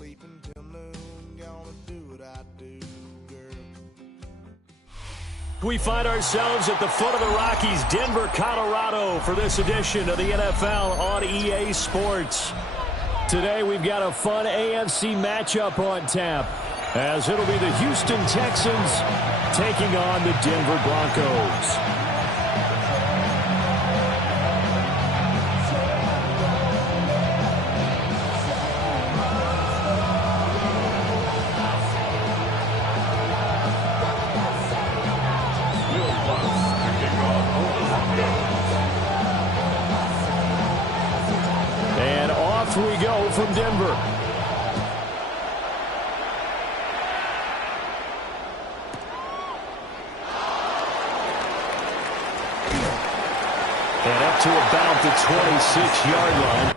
sleeping till noon, gonna do what I do, girl. We find ourselves at the foot of the Rockies, Denver, Colorado, for this edition of the NFL on EA Sports. Today we've got a fun AFC matchup on tap, as it'll be the Houston Texans taking on the Denver Broncos. And off we go from Denver. And up to about the 26-yard line.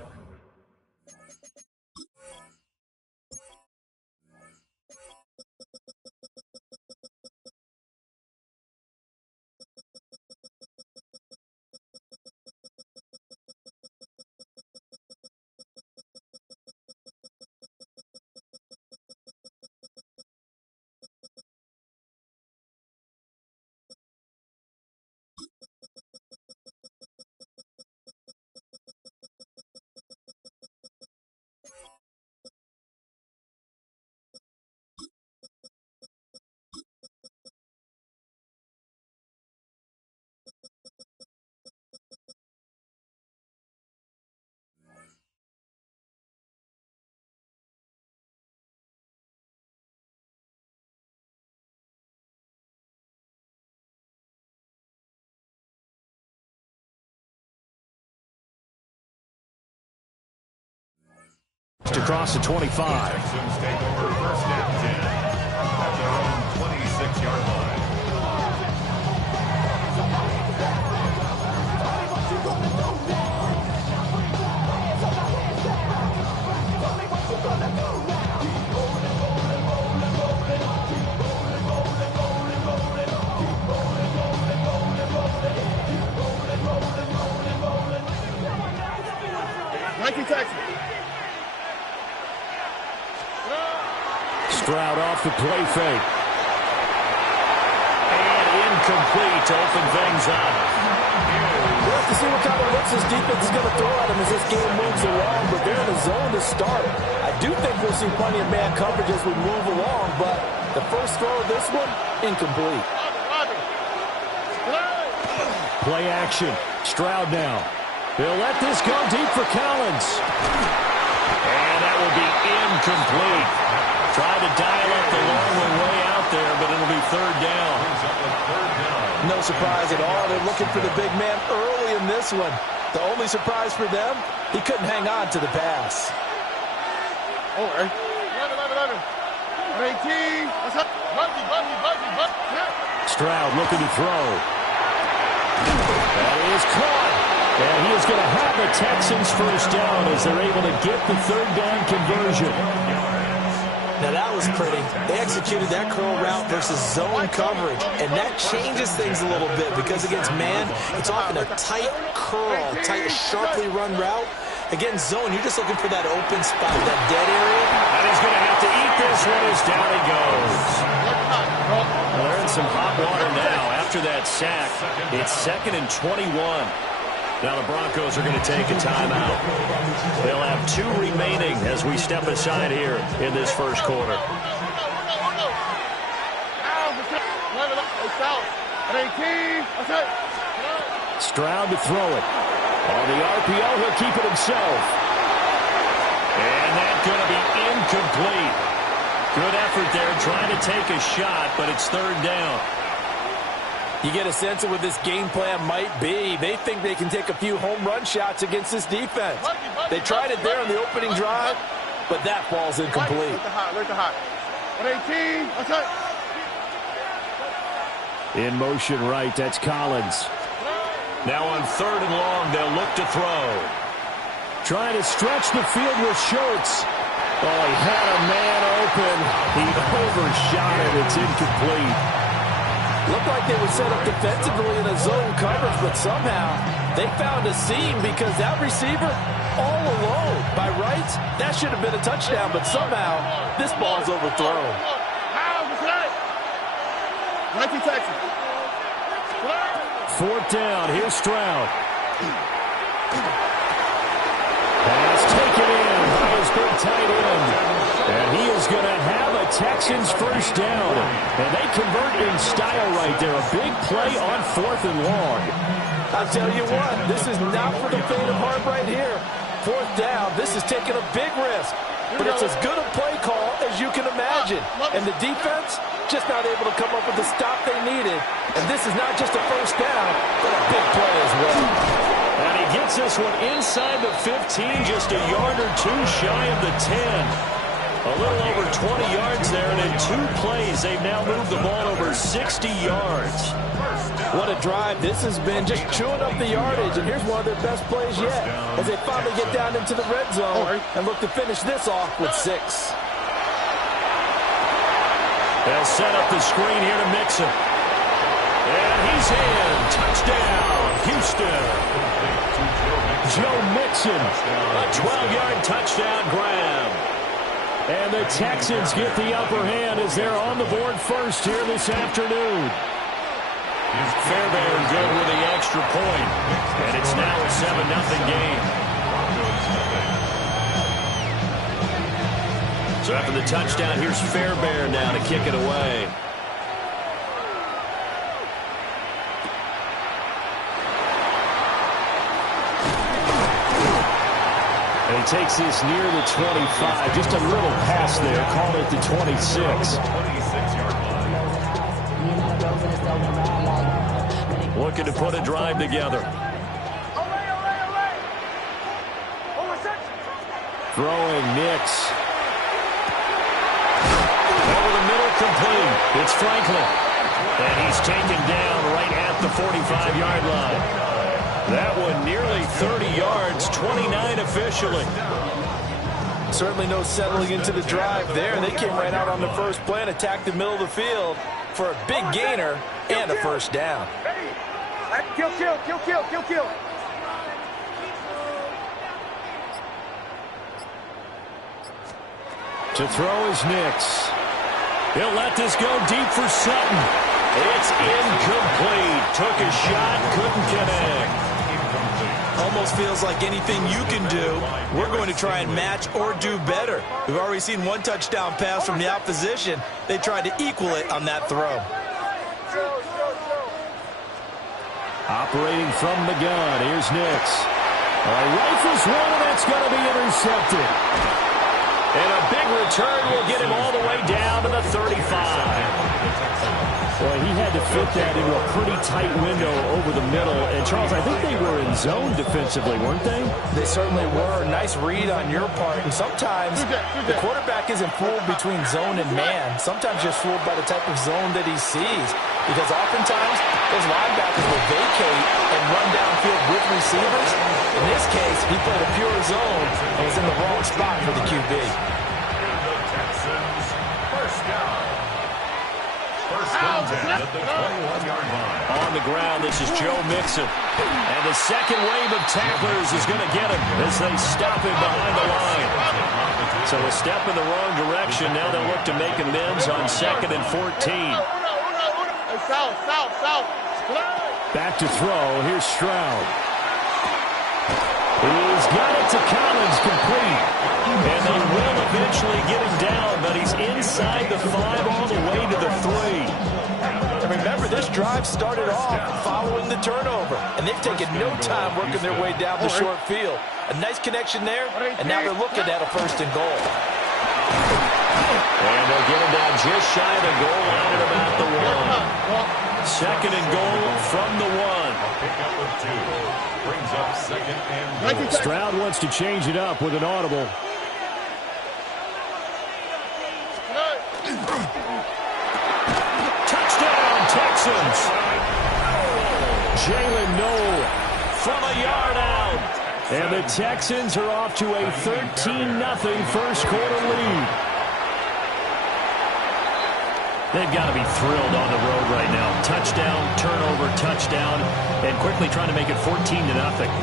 Across the 25. Texans take over first down 10 at their own 26-yard line. Stroud off the play fake. And incomplete to open things up. We'll have to see what kind of looks this defense is going to throw at them as this game moves along, but they're in the zone to start. I do think we'll see plenty of man coverage as we move along, but the first throw of this one, incomplete. Play action. Stroud now. They'll let this go deep for Collins. And that will be incomplete. Tried to dial up the long one way out there, but it'll be third down. No surprise at all. They're looking for the big man early in this one. The only surprise for them, he couldn't hang on to the pass. Stroud looking to throw. That is caught. And he is going to have the Texans first down as they're able to get the third down conversion. Now that was pretty. They executed that curl route versus zone coverage, and that changes things a little bit because against man, it's often a tight curl, tight, sharply run route. Against zone, you're just looking for that open spot, that dead area. And he's going to have to eat this one as down he goes. Well, they're in some hot water now after that sack. It's 2nd and 21. Now the Broncos are going to take a timeout. They'll have 2 remaining as we step aside here in this first quarter. Stroud to throw it. On the RPO, he'll keep it himself. And that's going to be incomplete. Good effort there trying to take a shot, but it's third down. You get a sense of what this game plan might be. They think they can take a few home run shots against this defense. They tried it there on the opening drive, but that ball's incomplete. In motion right, that's Collins. Now on 3rd and long, they'll look to throw. Trying to stretch the field with Schultz. Oh, he had a man open. He overshot it. It's incomplete. Looked like they were set up defensively in a zone coverage, but somehow they found a seam because that receiver all alone by rights defense. That should have been a touchdown, but somehow this ball's overthrown. Fourth down. Here's Stroud. Pass taken in by his big tight end. And he is going to have a Texans first down. And they convert in style right there. A big play on 4th and long. I'll tell you what, this is not for the faint of heart right here. 4th down, this is taking a big risk. But it's as good a play call as you can imagine. And the defense just not able to come up with the stop they needed. And this is not just a first down, but a big play as well. And he gets this one inside the 15, just a yard or two shy of the 10. A little over 20 yards there, and in 2 plays, they've now moved the ball over 60 yards. What a drive. This has been just chewing up the yardage, and here's one of their best plays yet as they finally get down into the red zone and look to finish this off with 6. They'll set up the screen here to Mixon. And he's in. Touchdown, Houston. Joe Mixon, a 12-yard touchdown grab. And the Texans get the upper hand as they're on the board first here this afternoon. Fairbairn good with the extra point. And it's now a 7-0 game. So after the touchdown, here's Fairbairn now to kick it away. And he takes this near the 25. Just a little pass there. Call it the 26. Looking to put a drive together. Throwing Nix. Over the middle, complete. It's Franklin. And he's taken down right at the 45-yard line. That one nearly 30 yards, 29 officially. Certainly no settling into the drive there. They came right out on the first play and attacked the middle of the field for a big gainer and a first down. Kill. To throw is Nix. He'll let this go deep for Sutton. It's incomplete. Took a shot, couldn't connect. Almost feels like anything you can do, we're going to try and match or do better. We've already seen one touchdown pass from the opposition. They tried to equal it on that throw. Operating from the gun, here's Nix. Rifles one, and that's going to be intercepted. And a big return will get him all the way down to the 35. Boy, he had to fit that into a pretty tight window over the middle. And, Charles, I think they were in zone defensively, weren't they? They certainly were. Nice read on your part. And sometimes the quarterback isn't fooled between zone and man. Sometimes just fooled by the type of zone that he sees. Because oftentimes, those linebackers will vacate and run downfield with receivers. In this case, he played a pure zone and was in the wrong spot for the QB. On the ground, this is Joe Mixon. And the second wave of tacklers is going to get him as they stop him behind the line. So a step in the wrong direction. Now they'll look to make amends on 2nd and 14. Back to throw. Here's Stroud. He's got it to Collins, complete. And they will eventually get him down, but he's inside the 5 all the way to the 3. And remember, this drive started off following the turnover, and they've taken no time working their way down the short field. A nice connection there, and now they're looking at a 1st and goal. And they'll get him down just shy of the goal line at about the 1. 2nd and goal from the 1. Brings up 2nd and goal. Stroud wants to change it up with an audible. Touchdown, Texans. Jalen Noel from a yard out. And the Texans are off to a 13-0 first quarter lead. They've got to be thrilled on the road right now. Touchdown, turnover, touchdown, and quickly trying to make it 14-0.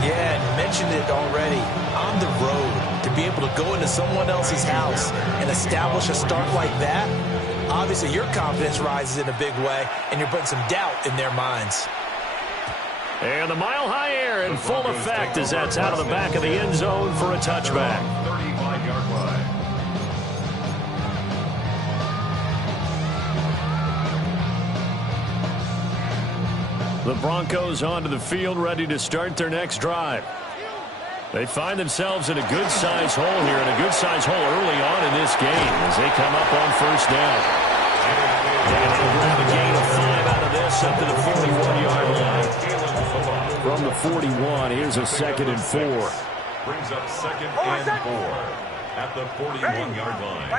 Yeah, and you mentioned it already. On the road, to be able to go into someone else's house and establish a start like that, obviously your confidence rises in a big way, and you're putting some doubt in their minds. And the mile-high air in full effect as that's out of the back of the end zone for a touchback. 35-yard line. The Broncos onto the field, ready to start their next drive. They find themselves in a good-sized hole here, and a good-sized hole early on in this game as they come up on first down. And they'll grab a gain of 5 out of this up to the 41-yard line. From the 41, here's a 2nd and 4. Brings up 2nd and 4 at the 41-yard line.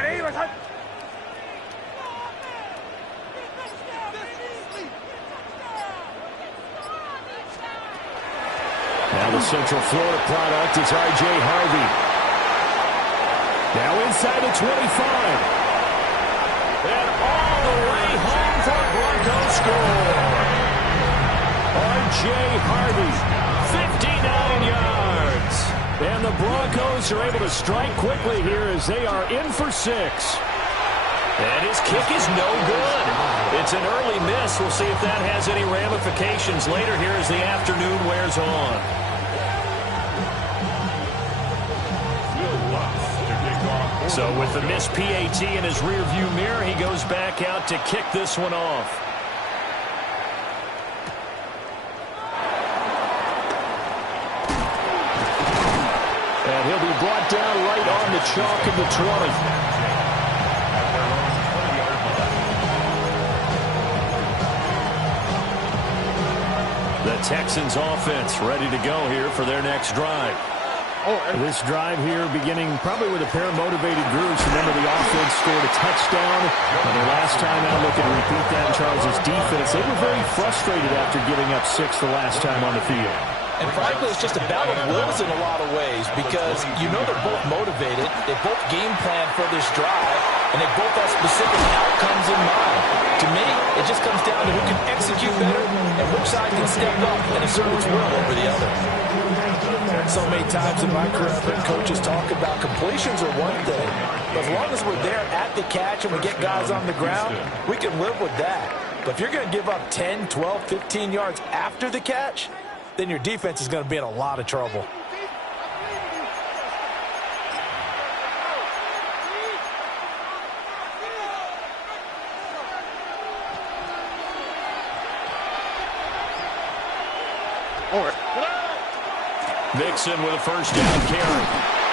Now the Central Florida product is R.J. Harvey. Now inside the 25. And all the way home for a Broncos score. R.J. Harvey, 59 yards. And the Broncos are able to strike quickly here as they are in for 6. And his kick is no good. It's an early miss. We'll see if that has any ramifications later here as the afternoon wears on. So with the missed PAT in his rearview mirror, he goes back out to kick this one off. And he'll be brought down right on the chalk of the 20. The Texans offense ready to go here for their next drive. This drive here beginning probably with a pair of motivated groups. Remember, the offense scored a touchdown. And the last time out, look at repeat that, Charles' defense. They were very frustrated after giving up 6 the last time on the field. And frankly, it's just a battle of wills in a lot of ways because you know they're both motivated. They both game plan for this drive, and they both have specific outcomes in mind. To me, it just comes down to who can execute better and which side can step up and assert its will over the other. So many times in my career, I've heard coaches talk about completions are one thing. But as long as we're there at the catch and we get guys on the ground, we can live with that. But if you're going to give up 10, 12, 15 yards after the catch, then your defense is going to be in a lot of trouble. Mixon with a first down carry.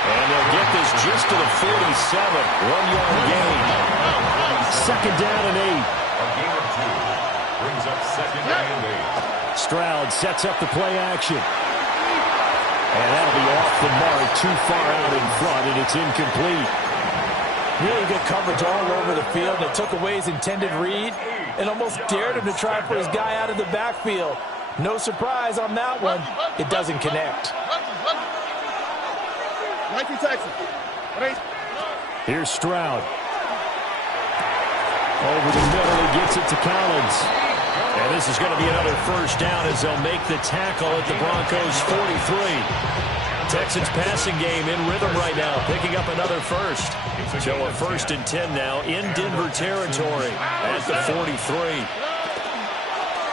And they'll get this just to the 47. 1-yard gain. 2nd down and 8. A gain of 2. Brings up 2nd and 8. Stroud sets up the play action. And that'll be off the mark, too far out in front, and it's incomplete. Really good coverage all over the field. It took away his intended read and almost dared him to try and put his guy out of the backfield. No surprise on that one. It doesn't connect. Here's Stroud. Over the middle, he gets it to Collins. And this is going to be another first down as they'll make the tackle at the Broncos' 43. Texans passing game in rhythm right now, picking up another first. So a 1st and 10 now in Denver territory at the 43.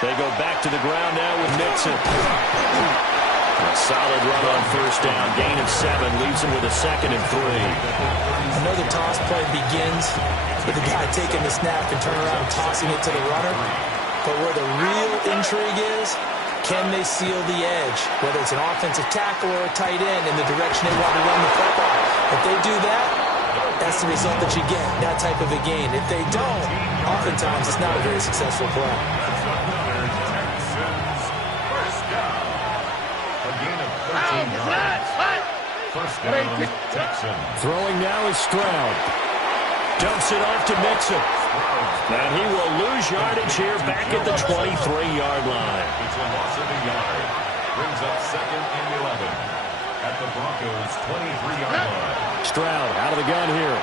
They go back to the ground now with Mixon. A solid run on first down. Gain of 7 leaves him with a 2nd and 3. I know the toss play begins with the guy taking the snap and turning around and tossing it to the runner. But where the real intrigue is, can they seal the edge? Whether it's an offensive tackle or a tight end in the direction they want to run the football. If they do that, that's the result that you get, that type of a gain. If they don't, oftentimes it's not a very successful play. First down, Texans. Throwing now is Stroud. Dumps it off to Mixon. And he will lose yardage here back at the 23-yard line. It's a loss of a yard. Brings up 2nd and 11 at the Broncos' 23-yard line. Stroud out of the gun here.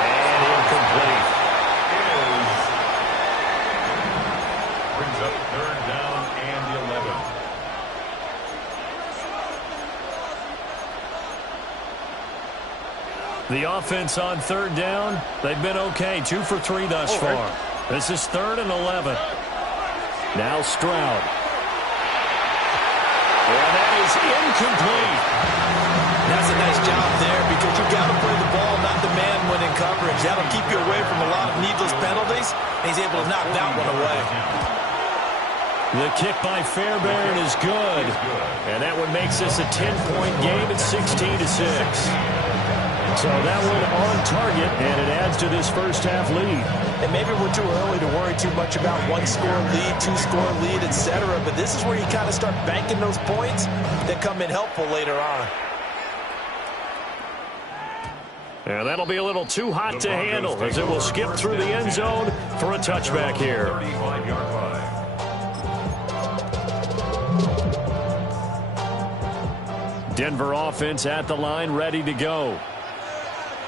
And incomplete. Brings up 3rd down and 11. The offense on third down, they've been okay. 2 for 3 thus far. This is 3rd and 11. Now Stroud. And that is incomplete. That's a nice job there because you've got to play the ball, not the man when in coverage. That'll keep you away from a lot of needless penalties. And he's able to knock that one away. The kick by Fairbairn is good. And that one makes this a 10-point game at 16-6. So that one on target, and it adds to this first half lead. And maybe we're too early to worry too much about 1-score lead, 2-score lead, etc. But this is where you kind of start banking those points that come in helpful later on. And that'll be a little too hot to handle as it will skip through the end zone for a touchback here. 35-yard line. Denver offense at the line, ready to go.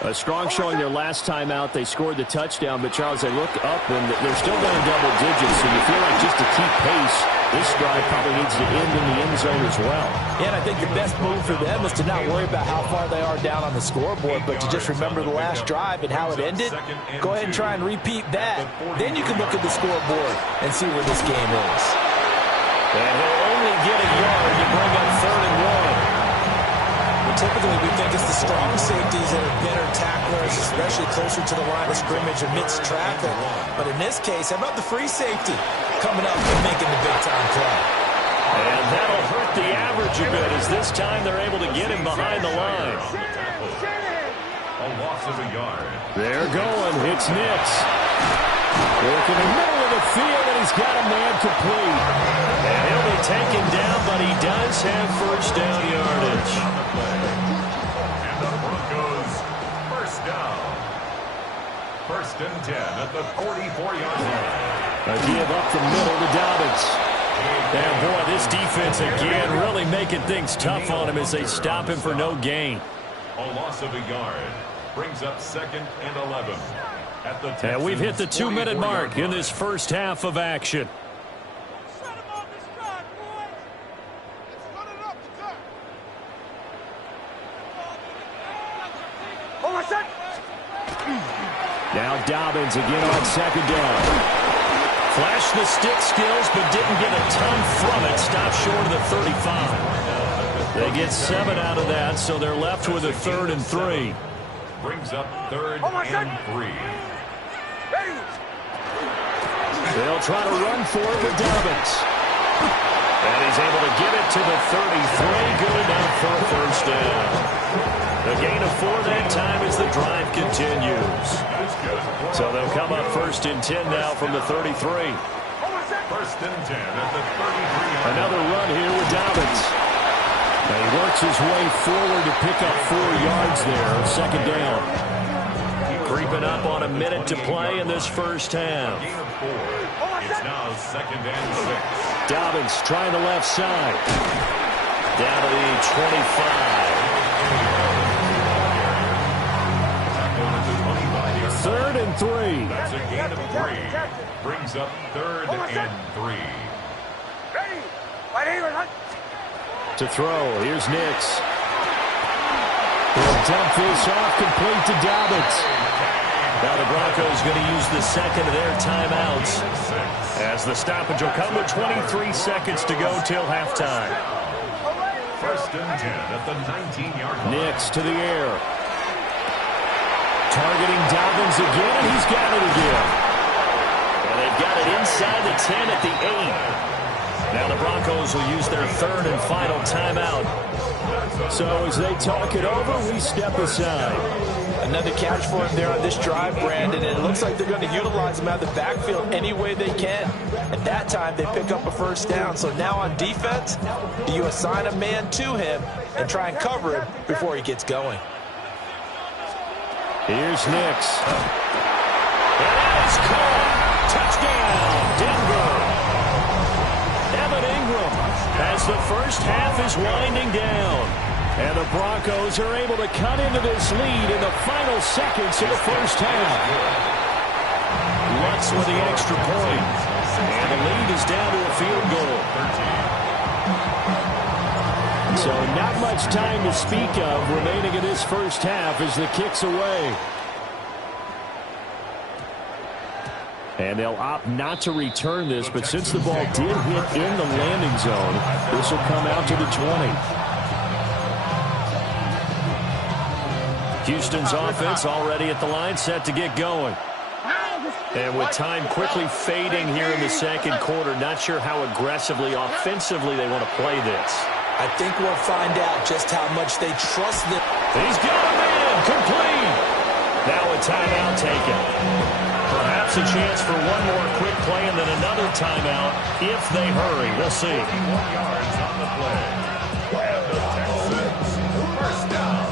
A strong showing their last time out. They scored the touchdown, but Charles, they look up and they're still going double digits, so you feel like just to keep pace, this drive probably needs to end in the end zone as well. Yeah, and I think the best move for them is to not worry about how far they are down on the scoreboard, but to just remember the last drive and how it ended. Go ahead and try and repeat that. Then you can look at the scoreboard and see where this game is. And he'll only get a yard to bring up 3rd and 1. Typically, we think it's the strong safeties that are better tacklers, especially closer to the line of scrimmage amidst traffic. But in this case, how about the free safety coming up and making the big-time play? And that'll hurt the average a bit as this time they're able to get him behind the line. A loss of a yard. They're going. It's Nix. Working in the middle of the field, and he's got a man complete. And he'll be taken down, but he does have first down yardage. And the Broncos first down. 1st and 10 at the 44-yard line. A give up the middle to Dobbins. And boy, this defense again really making things tough on him as they stop him for no gain. A loss of a yard brings up 2nd and 11. At the Texans, and we've hit the 2-minute mark in this first half of action. Now Dobbins again on 2nd down. Flashed the stick skills, but didn't get a ton from it. Stopped short of the 35. They get 7 out of that, so they're left with a 3rd and 3. Brings up 3rd and 3. They'll try to run for it with Dobbins. And he's able to get it to the 33. Good enough for a first down. A gain of 4 that time as the drive continues. So they'll come up 1st and 10 now from the 33. 1st and 10 at the 33. Another run here with Dobbins. Now he works his way forward to pick up 4 yards there. 2nd down. Creeping up on a minute to play in this first half. Gain of 4. It's now 2nd and 6. Dobbins trying the left side. Down to the 25. 3rd and 3. That's a gain of 3. Brings up 3rd and 3. To throw. Here's Nix. He'll dump this off complete to Dobbins. Now the Broncos going to use the 2nd of their timeouts as the stoppage will come with 23 seconds to go till halftime. 1st and 10 at the 19-yard line. Nix to the air. Targeting Dobbins again, and he's got it again. And they've got it inside the 10 at the 8. Now the Broncos will use their 3rd and final timeout. So as they talk it over, we step aside. Another catch for him there on this drive, Brandon, and it looks like they're going to utilize him out of the backfield any way they can. At that time, they pick up a first down. So now on defense, do you assign a man to him and try and cover him before he gets going? Here's Nix. And that is caught. Touchdown, Denver. Evan Ingram as the first half is winding down. And the Broncos are able to cut into this lead in the final seconds of the first half. Lutz with the extra point. And the lead is down to a field goal. So not much time to speak of remaining in this first half as the kick's away. And they'll opt not to return this, but since the ball did hit in the landing zone, this will come out to the 20. Houston's offense already at the line, set to get going. And with time quickly fading here in the second quarter, not sure how aggressively, offensively they want to play this. I think we'll find out just how much they trust them. He's got him in, complete. Now a timeout taken. Perhaps a chance for one more quick play and then another timeout if they hurry. We'll see. 51 yards on the play. And the Texans, first down.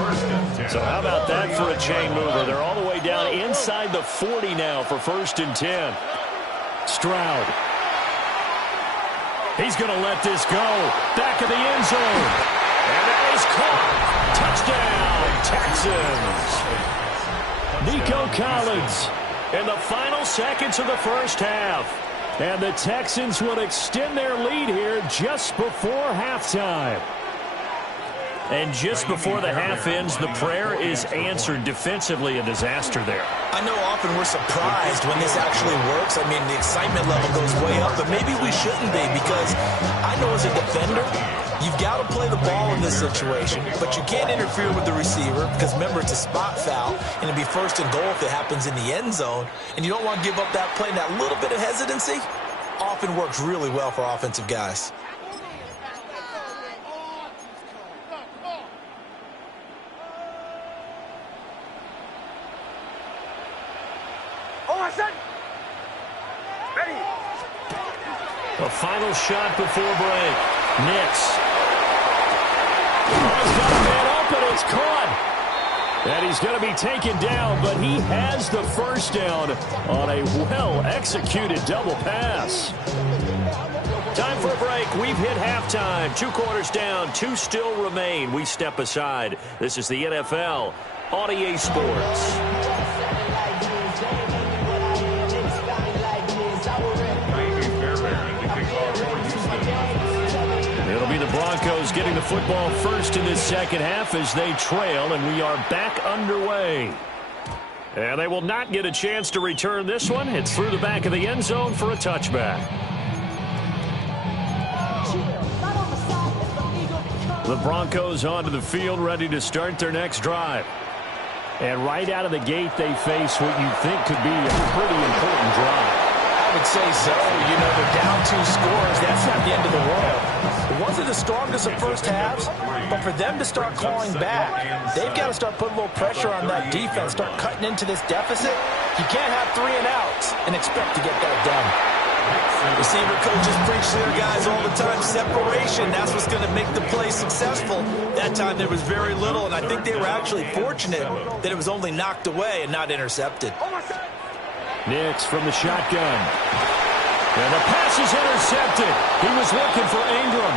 First and 10. So how about that for a chain mover? They're all the way down inside the 40 now for first and 10. Stroud. He's going to let this go. Back of the end zone. And that is caught. Touchdown, Texans. Nico Collins in the final seconds of the first half. And the Texans will extend their lead here just before halftime. And just before the half ends, the prayer is answered. Defensively, a disaster there. I know often we're surprised when this actually works. I mean, the excitement level goes way up, but maybe we shouldn't be, because I know as a defender, you've got to play the ball in this situation, but you can't interfere with the receiver because, remember, it's a spot foul, and it'd be first and goal if it happens in the end zone, and you don't want to give up that play. And that little bit of hesitancy often works really well for offensive guys. A final shot before break. Nix. Oh, he's got a man open. It's caught. And he's going to be taken down, but he has the first down on a well-executed double pass. Time for a break. We've hit halftime. 2 quarters down. 2 still remain. We step aside. This is the NFL on EA Sports. It'll be the Broncos getting the football first in this second half as they trail, and we are back underway. And they will not get a chance to return this one. It's through the back of the end zone for a touchback. The Broncos onto the field, ready to start their next drive. And right out of the gate, they face what you think could be a pretty important drive. I would say so. You know, they're down 2 scores. That's not the end of the world. It wasn't the strongest of first halves, but for them to start clawing back, they've got to start putting a little pressure on that defense, start cutting into this deficit. You can't have 3 and outs and expect to get that done. Receiver coaches preach to their guys all the time. Separation, that's what's going to make the play successful. That time there was very little, and I think they were actually fortunate that it was only knocked away and not intercepted. Nix from the shotgun. And the pass is intercepted. He was looking for Ingram.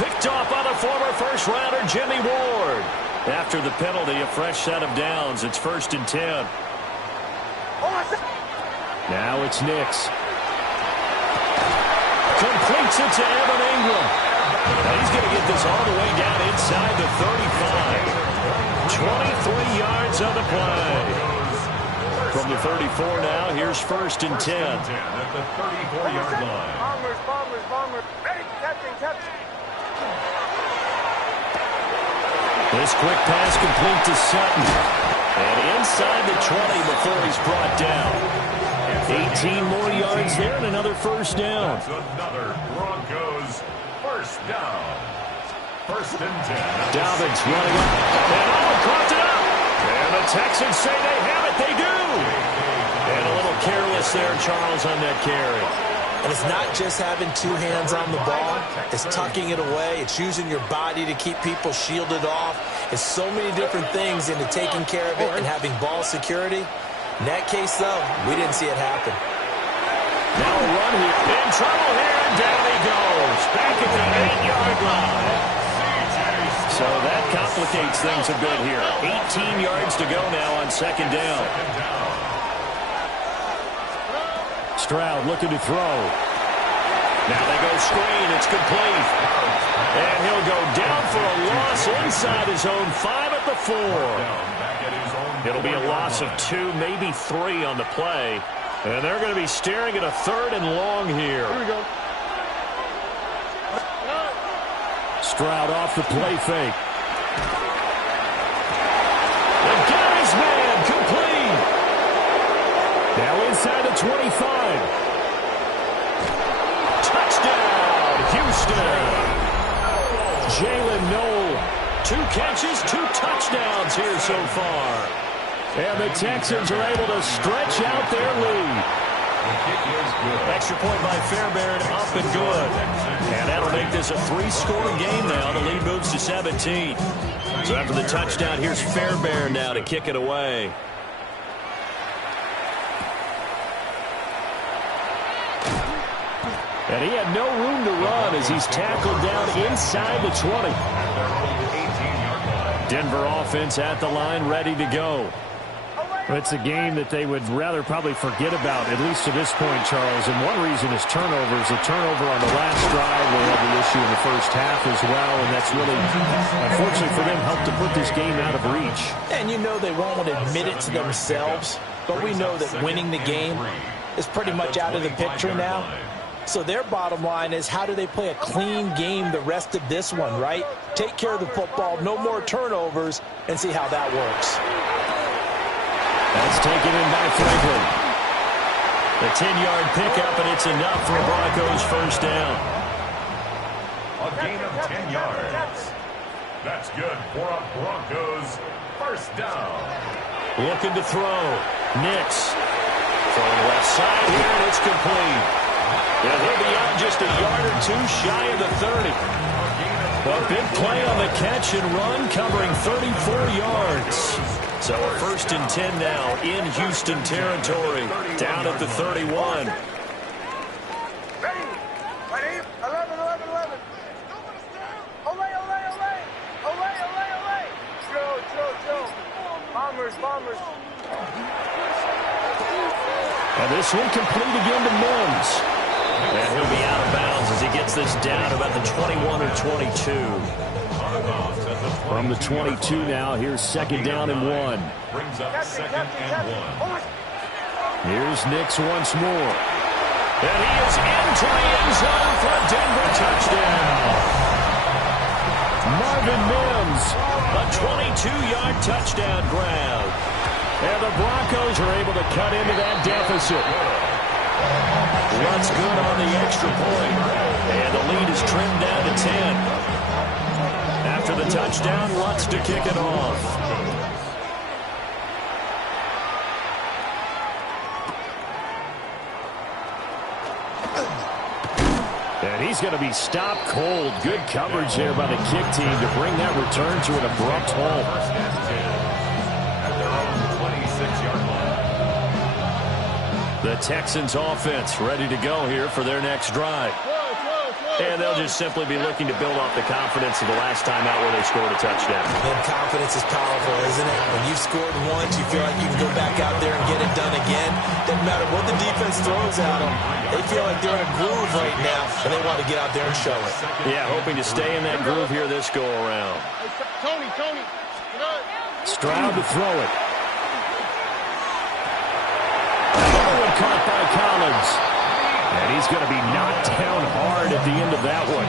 Picked off by the former first-rounder Jimmy Ward. After the penalty, a fresh set of downs. It's first and 10. Now it's Nix. Completes it to Evan Ingram. Now he's going to get this all the way down inside the 35. 23 yards on the play. From the 34 now, here's first and 10. At the 34-yard line. Bombers. Ready, catching. This quick pass complete to Sutton. And inside the 20 before he's brought down. 18 more yards there and another first down. That's another Broncos first down. First and 10. Dobbins running up. And Allen crossed it up. And the Texans say they have it. They do. And a little careless there, Charles, on that carry. And it's not just having 2 hands on the ball. It's tucking it away. It's using your body to keep people shielded off. It's so many different things into taking care of it and having ball security. In that case, though, we didn't see it happen. Now a run here. In trouble here, and down he goes. Back at the 8-yard line. So that complicates things a bit here. 18 yards to go now on second down. Stroud looking to throw. Now they go screen. It's complete. And he'll go down for a loss inside his own 5 at the 4. It'll be a loss of 2, maybe 3 on the play. And they're going to be staring at a 3rd and long here. Here we go. Stroud off the play fake. They got his man complete. Now inside the 25. Touchdown, Houston. Jalen Noel, 2 catches, 2 touchdowns here so far. And the Texans are able to stretch out their lead. Extra point by Fairbairn, up and good. And that'll make this a 3-score game now. The lead moves to 17. So after the touchdown, here's Fairbairn now to kick it away. And he had no room to run as he's tackled down inside the 20. Denver offense at the line, ready to go. It's a game that they would rather probably forget about, at least to this point, Charles. And one reason is turnovers. A turnover on the last drive. They had the issue in the first half as well, and that's really, unfortunately for them, helped to put this game out of reach. And you know they won't want to admit it to themselves, but we know that winning the game is pretty much out of the picture now. So their bottom line is, how do they play a clean game the rest of this one, right? Take care of the football, no more turnovers, and see how that works. That's taken in by Franklin. The 10-yard pickup, and it's enough for a Broncos first down. A gain of 10 yards. That's good for a Broncos first down. Looking to throw. Nix. Throwing left side here, and it's complete. And he'll be out just a yard or 2 shy of the 30. A big play on the catch and run, covering 34 yards. So a 1st and 10 now in Houston territory, down at the 31. Ready? Ready? 11, 11, 11. Olay, olay, olay. Olay, olay, olay. Chill. Bombers. And this one complete again to Mims. And he'll be out of bounds as he gets this down about the 21 or 22. From the 22 now, here's 2nd down and 1. Brings up 2nd and 1. Here's Nix once more. And he is into the end zone for a Denver touchdown. Marvin Mims, a 22-yard touchdown grab. And the Broncos are able to cut into that deficit. Runs good on the extra point. And the lead is trimmed down to 10. After the touchdown, Lutz to kick it off. And he's going to be stopped cold. Good coverage there by the kick team to bring that return to an abrupt halt. The Texans offense ready to go here for their next drive. And they'll just simply be looking to build off the confidence of the last time out where they scored a touchdown. And confidence is powerful, isn't it? When you've scored once, you feel like you can go back out there and get it done again. Doesn't matter what the defense throws at them. They feel like they're in a groove right now, and they want to get out there and show it. Yeah, hoping to stay in that groove here this go-around. Tony. Stroud to throw it. Another one caught by Collins. And he's going to be knocked down hard at the end of that one.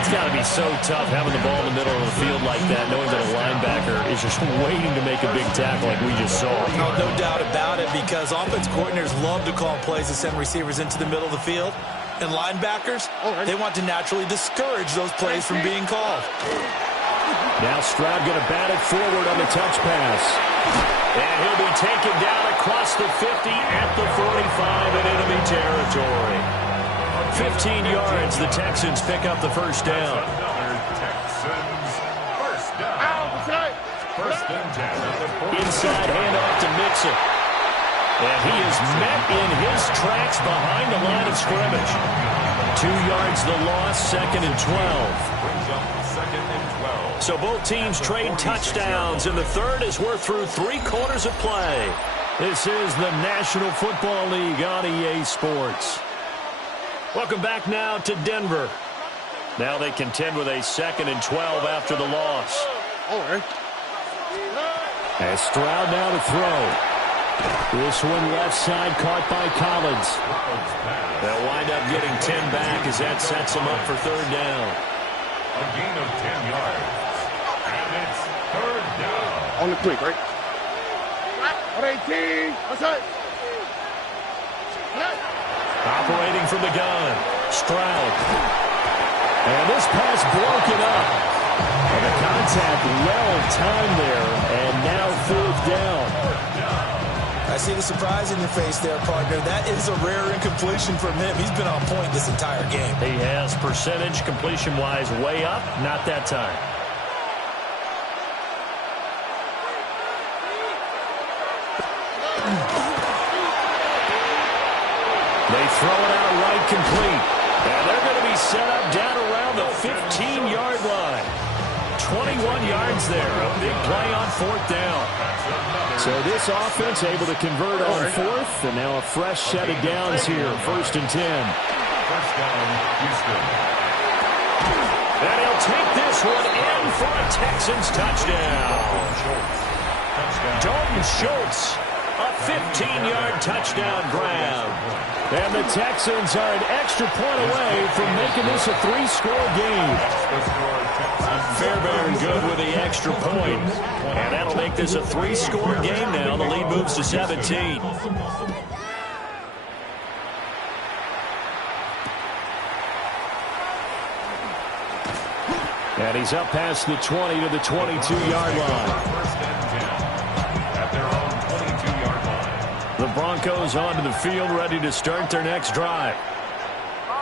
It's got to be so tough having the ball in the middle of the field like that, knowing that a linebacker is just waiting to make a big tackle like we just saw. No doubt about it, because offense coordinators love to call plays to send receivers into the middle of the field. And linebackers, they want to naturally discourage those plays from being called. Now Stroud going to bat it forward on the touch pass. And he'll be taken down across the 50 at the 45 in enemy territory. 15 yards, the Texans pick up the first down. Texans first down. First and 10. Inside handoff to Mixon. And he is met in his tracks behind the line of scrimmage. 2 yards the loss, 2nd and 12. Brings up 2nd and 12. So both teams trade touchdowns in the third as we're through 3 quarters of play. This is the National Football League on EA Sports. Welcome back now to Denver. Now they contend with a 2nd and 12 after the loss. As Stroud now to throw. This one left side caught by Collins. They'll wind up getting 10 back as that sets them up for 3rd down. A gain of 10 yards. And it's 3rd down. On the quick, right? On 18. What's that? Operating from the gun, Stroud. And this pass broken up. And the contact well timed there, and now 4th down. I see the surprise in your face there, partner. That is a rare incompletion from him. He's been on point this entire game. He has percentage completion-wise way up, not that time. They throw it out right complete. And they're going to be set up down around the 15-yard line. 21 yards there. A big play on 4th down. So this offense able to convert on 4th, and now a fresh set of downs here. 1st and 10. 1st down, Houston. And he'll take this one in for a Texans touchdown. Dalton Schultz, a 15-yard touchdown grab. And the Texans are an extra point away from making this a 3-score game. Fairbairn good with the extra point. And that'll make this a 3-score game now. The lead moves to 17. And he's up past the 20 to the 22-yard line. 1st and 10 at their own 22-yard line. The Broncos onto the field, ready to start their next drive.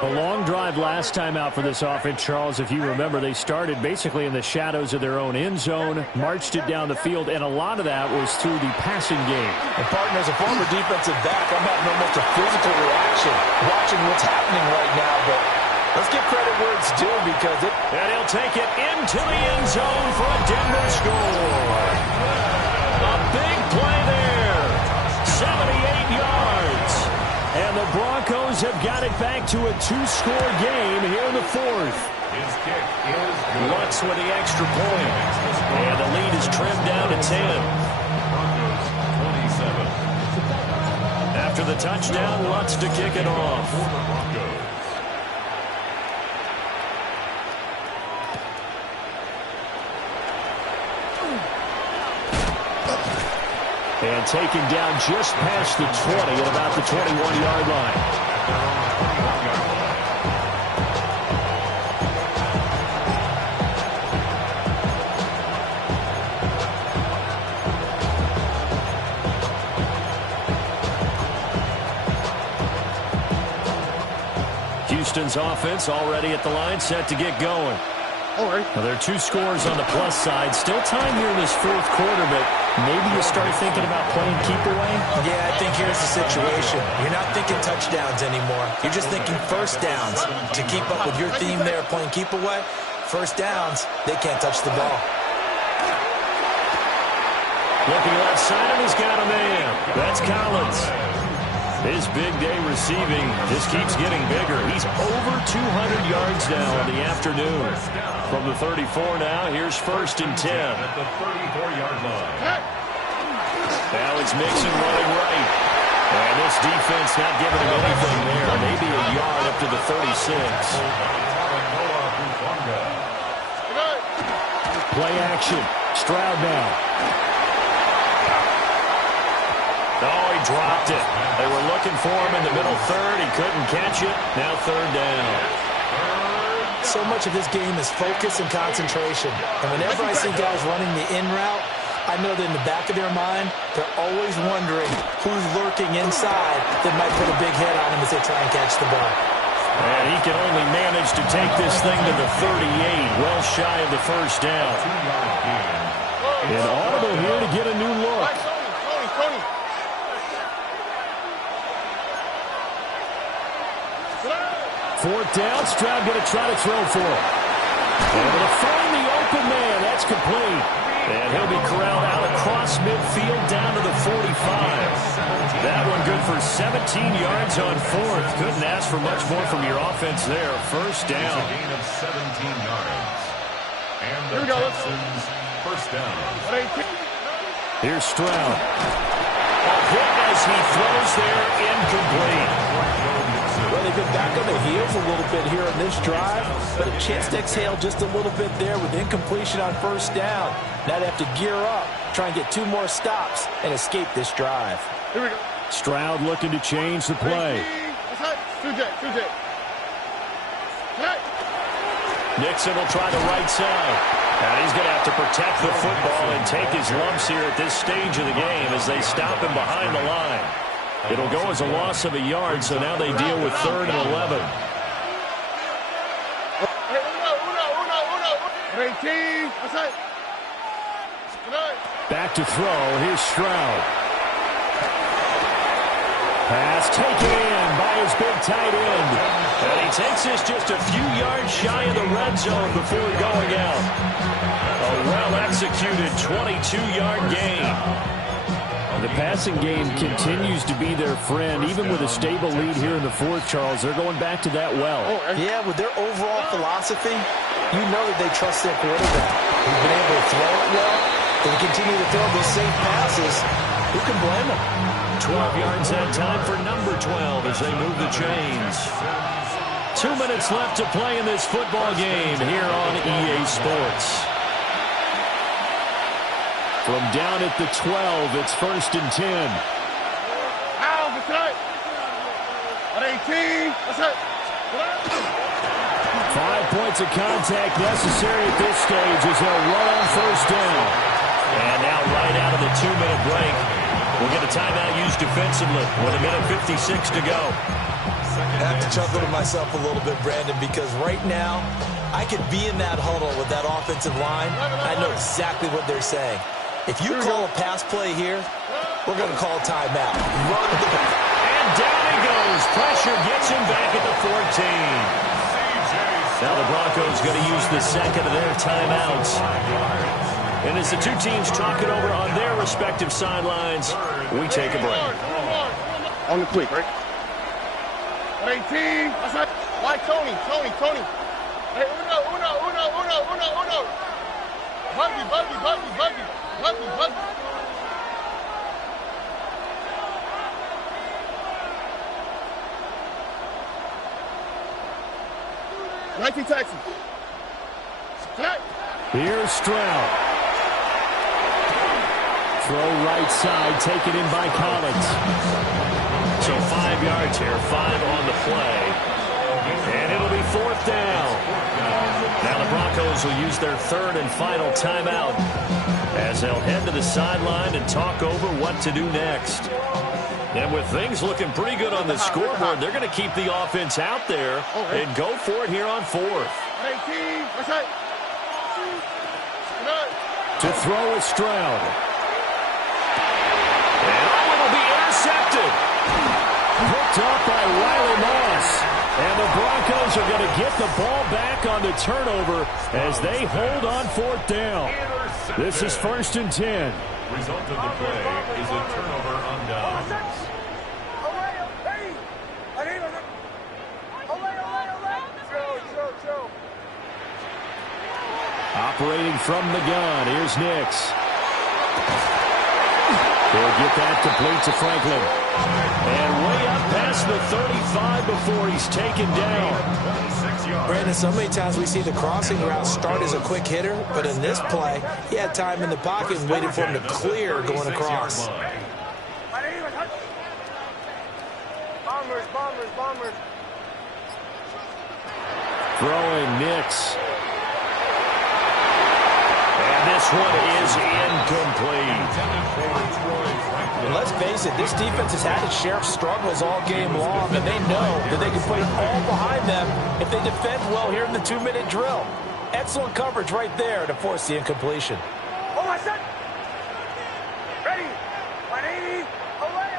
A long drive last time out for this offense, Charles. If you remember, they started basically in the shadows of their own end zone, marched it down the field, and a lot of that was through the passing game. And, partner, as a former defensive back, I'm having almost a physical reaction watching what's happening right now. But let's give credit where it's due because it... And he'll take it into the end zone for a Denver score. A big play there. 78 yards. And the Broncos have got it back to a 2-score game here in the 4th. His kick is good. Lutz with the extra point. And the lead is trimmed down to 10. Broncos 27. After the touchdown, Lutz to kick it off. For the Broncos. And taken down just past the 20 at about the 21-yard line. Houston's offense already at the line, set to get going. Now, there are 2 scores on the plus side. Still time here in this 4th quarter, but maybe you start thinking about playing keep away? Yeah, I think here's the situation. You're not thinking touchdowns anymore. You're just thinking 1st downs. To keep up with your theme there, playing keep away, 1st downs, they can't touch the ball. Looking left side, and he's got a man. That's Collins. His big day receiving just keeps getting bigger. He's over 200 yards now in the afternoon. From the 34 now, here's 1st and 10. At the 34-yard line. Now he's mixing running right. And this defense not giving him anything there. Maybe a yard up to the 36. Play action. Stroud now. Oh, he dropped it. They were looking for him in the middle 3rd. He couldn't catch it. Now 3rd down. So much of this game is focus and concentration. And whenever I see guys running the in route, I know that in the back of their mind, they're always wondering who's lurking inside that might put a big hit on him as they try and catch the ball. And he can only manage to take this thing to the 38, well shy of the 1st down. An audible here to get a new look. Tony. 4th down, Stroud going to try to throw for it. Able to find the open man. That's complete. And he'll be corralled out across midfield down to the 45. That one good for 17 yards on fourth. Couldn't ask for much more from your offense there. First down. It's a gain of 17 yards. And the Texans first down. Here's Stroud. A hit as he throws there, incomplete. Well, they've been back on their heels a little bit here on this drive, but a chance to exhale just a little bit there with incompletion on first down. Now they have to gear up, try and get 2 more stops, and escape this drive. Here we go. Stroud looking to change the play. Nixon will try the right side. And he's going to have to protect the football and take his lumps here at this stage of the game as they stop him behind the line. It'll go as a loss of a yard, so now they deal with 3rd and 11. Back to throw. Here's Stroud. Pass taken in by his big tight end. And he takes this just a few yards shy of the red zone before going out. A well-executed 22-yard gain. The passing game continues to be their friend. Even with a stable lead here in the 4th, Charles, they're going back to that well. Yeah, with their overall philosophy, you know that they trust their quarterback. He's been able to throw it well. They continue to throw these safe passes. Who can blame them? 12 yards that time for number 12 as they move the chains. 2 minutes left to play in this football game here on EA Sports. From down at the 12, it's 1st and 10. 5 points of contact necessary at this stage as they'll run on first down. And now right out of the 2-minute break, we'll get a timeout used defensively with 1:56 to go. I have to chuckle to myself a little bit, Brandon, because right now I could be in that huddle with that offensive line. I know exactly what they're saying. If you call a pass play here, we're going to call a timeout. Run the ball. And down he goes. Pressure gets him back at the 14. Now the Broncos going to use the second of their timeouts. And as the two teams talk it over on their respective sidelines, we take a break. On the quick, right? 18. Why Tony? Hey, uno. Buggy. 19 Texans. Here's Stroud. Throw right side, taken in by Collins. So 5 yards here, 5 on the play. And it'll be 4th down. Now the Broncos will use their 3rd and final timeout as they'll head to the sideline and talk over what to do next. And with things looking pretty good on the scoreboard, they're going to keep the offense out there and go for it here on 4th. To throw is Stroud. And it'll be intercepted. Picked up by Riley Moss. And the Broncos are going to get the ball back on the turnover as they hold on 4th down. This is 1st and 10. Result of the play is a turnover on downs. Operating from the gun, here's Nix. They'll get that complete to Franklin. And way up past the 35 before he's taken down. Brandon, so many times we see the crossing route start as a quick hitter, but in this play, he had time in the pocket and waited for him to clear going across. Bombers. Throwing Nix. And this one is incomplete. And let's face it, this defense has had its share of struggles all game long, and they know that they can put it all behind them if they defend well here in the 2-minute drill. Excellent coverage right there to force the incompletion. Oh, I said. Ready. 180. Away.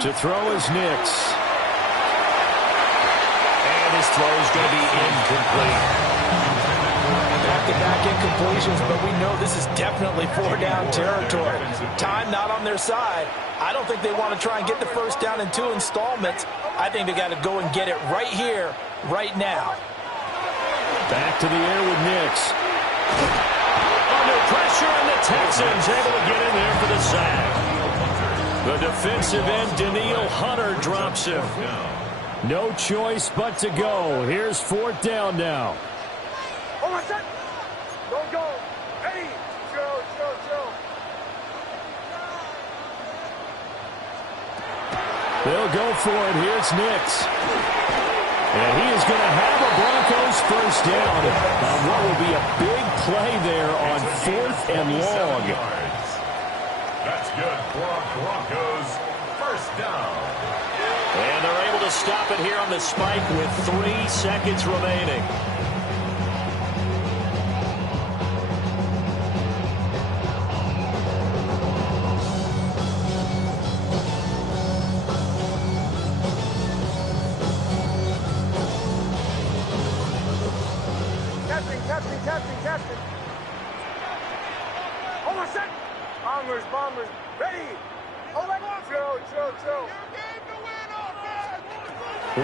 Joe. To throw is Nix. And his throw is going to be incomplete. Back-to-back incompletions, but we know this is definitely four-down territory. Time not on their side. I don't think they want to try and get the first down in 2 installments. I think they got to go and get it right here, right now. Back to the air with Nix. Under pressure, and the Texans able to get in there for the sack. The defensive end, Danielle Hunter, drops him. No choice but to go. Here's 4th down now. Oh, my son. Don't go. Hey, chill. They'll go for it. Here's Nix. And he is going to have a Broncos first down on what will be a big play there on 4th and long. That's good for Broncos. First down. And they're able to stop it here on the spike with 3 seconds remaining. Captain. Hold on a sec. Bombers, ready. Hold on. Chill.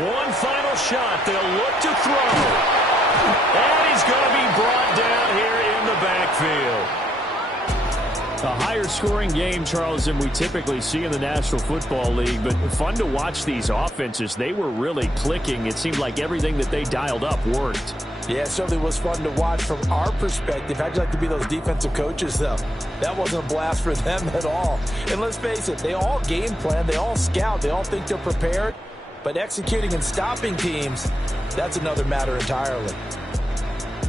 One final shot. They'll look to throw. And he's going to be brought down here in the backfield. A higher scoring game, Charles, than we typically see in the National Football League, but fun to watch these offenses. They were really clicking. It seemed like everything that they dialed up worked. Yeah, it certainly was fun to watch from our perspective. How'd you like to be those defensive coaches, though? That wasn't a blast for them at all. And let's face it, they all game plan, they all scout, they all think they're prepared. But executing and stopping teams, that's another matter entirely.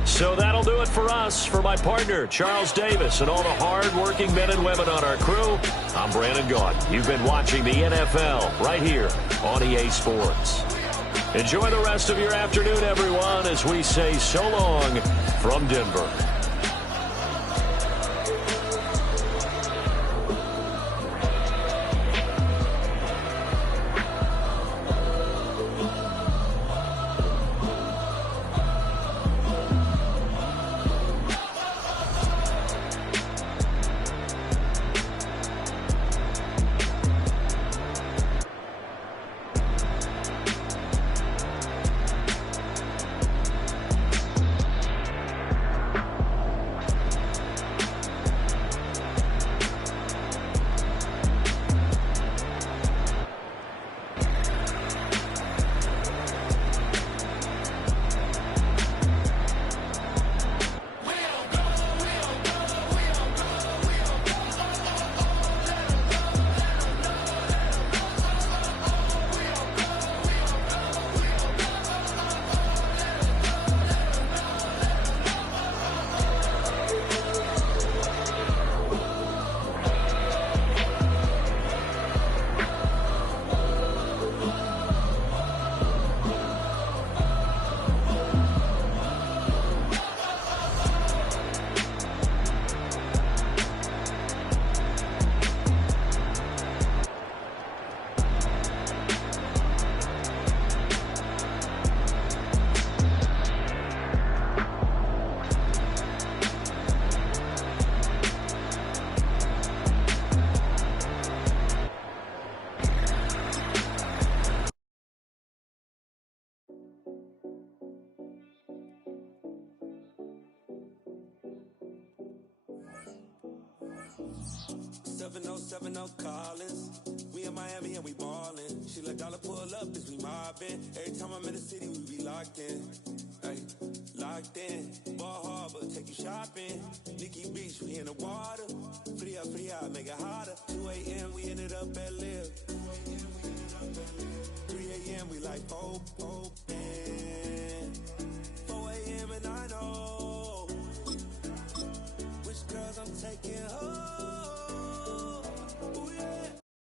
So that'll do it for us. For my partner, Charles Davis, and all the hard-working men and women on our crew, I'm Brandon Gaudin. You've been watching the NFL right here on EA Sports. Enjoy the rest of your afternoon, everyone, as we say so long from Denver. Collins. We in Miami and we ballin'. She let dollar pull up as we mobbin'. Every time I'm in the city, we be locked in. Ay, locked in. Ball Harbor, take you shopping. Nikki Beach, we in the water. Free up, make it hotter. 2 a.m. we ended up at Live. 3 a.m. we like 4.